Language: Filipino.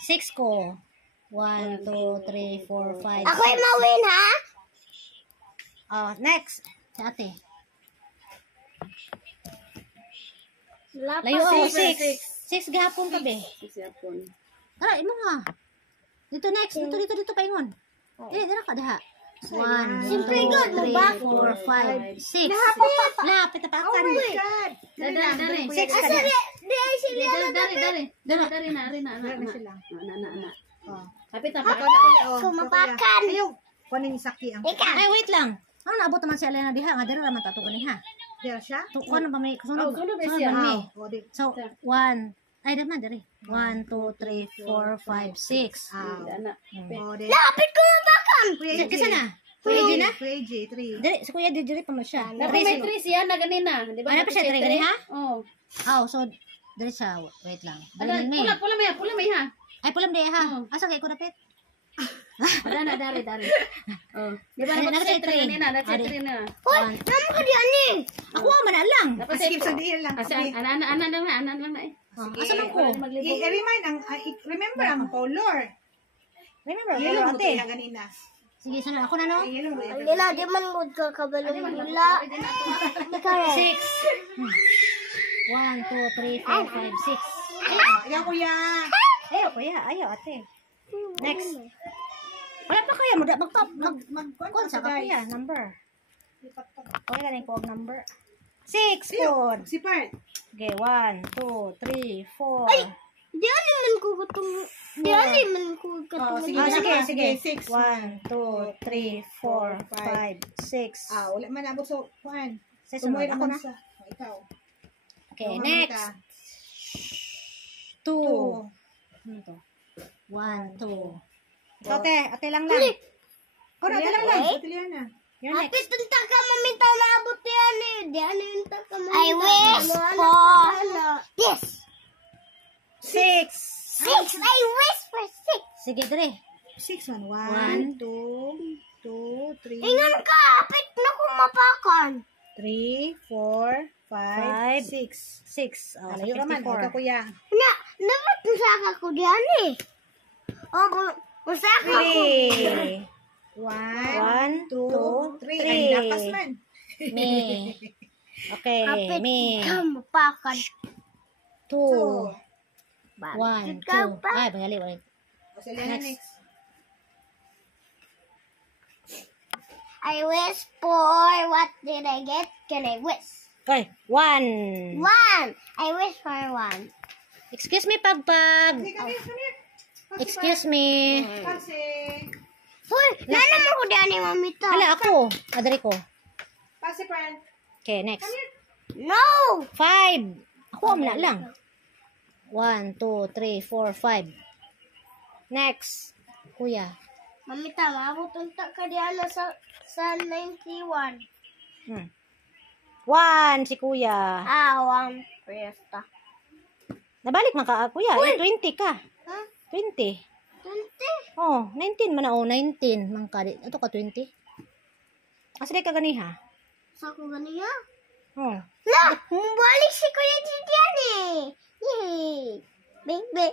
6 ko. 1, 2, 3, 4, 5, Ako yung mawin, ha? Next. Si ate. Wala pa. Layo ako. 6. 6 gahapon ka, be. 6 yapon. Tara, imo ha. Dito next. Dito paingon. Dira ka daha. 1, 2, Siyempre, God, 3, ba? 4, 5, 6. Oh Lapit na pakan. Dari. Six ka na. Dari na. Kapit na pa. Kumapakan. Ayaw. Kunin ni Saki ang... Ay, wait lang. Ano naabot naman si Elena diha? Nga dira naman tato niha. Diyan siya? Tukon pa may kasunod. sunod ba Sunod siya? ba may? O, di. So, 1. Ay, naman diri. 1, 2, 3, 4, 5, 6. Anak. O, di. Lapit kumapakan. Kuya Kisa na? Kuya Kuya na? Kuya G, 3. Diri, si Kuya diri pa man siya. Dapat may 3 siya na ganina, di ba? Ano pa siya, 3 ganina? Oo. So, diri siya. Wait lang. Dali may. Pula may ha. Ay, pulam di ha. Asa kay ko dapit? Dari. Oh. Di ba Ay, dapat nakasay siya 3 ganina, three. dapat 3 na. Uy, naman ko diyan eh. Ako man lang. Dapat Skip sa diyan lang. Anan lang na eh. Asa man ko? I-remind ang... Remember ang color. Remember, Yellow mo ate. tayo ganina. Sige, sana ako na no? Yellow mo. Lila, di man mood ka kabalong lila. Ikaw rin. 6. 1, 2, 3, 4, 5, 6. Ikaw kuya. Ayaw, kuya. Ayaw, ate. Next. Wala pa kaya. Mag-con sa kuya. Number. Okay ka na yung code number. 6 code. Si Part. Okay, 1, 2, 3, 4. Ay! Di aliman ko gutong... Di aliman ko gutong... Sige. 6. 1, 2, 3, 4, 5, 6. Wala man abot so kuan. Sa sunod Tumuhay ako na. Ikaw. Okay, next. 2. Ano to? 1, 2. Ate lang lang. Ate lang lang. Atiliana. You're Happy next. tunta ka mamita na abot yan eh. Di ano yung taka mamita. I wish for this. 6. 6. I wish for 6. Sige, dre. 6 man. 1, 2, 3. Ingan ka. Hapit na kumapakan. 3, 4, 5, 6. 6. Oh, Alayo naman. Ikaw kuya. Na, dapat masaka ko diyan eh. O, masaka ko. 3. 1, 2, 3. Ay, lapas man. Me. Okay, Hapit me. ka mapakan. 2. 1, Bakit 2. ka pa? Ay, bangali. Next. I wish for what did I get? Can I wish? Okay, 1. 1. I wish for 1. Excuse me, Pagpag. Excuse me. Kasi. Hoy, nanaman ko diyan ni mamita. Hala, ako. Adari ko. Kasi friend. Okay, next. No! 5. Ako na lang. 1, 2, 3, 4, 5. Next. Kuya. Mamita, mabutunta ka diyan sa 91. 1, si Kuya. 1 presta. Nabalik man ka, Kuya. 20 ka. Ha? 20. 20? Oh, 19 man na. Oh, 19. Man ka. Ito ka 20. Kasi ka ganiha. Sa ko ganiya? Oh. La! Balik si Kuya G diyan eh. Yay! Big, big.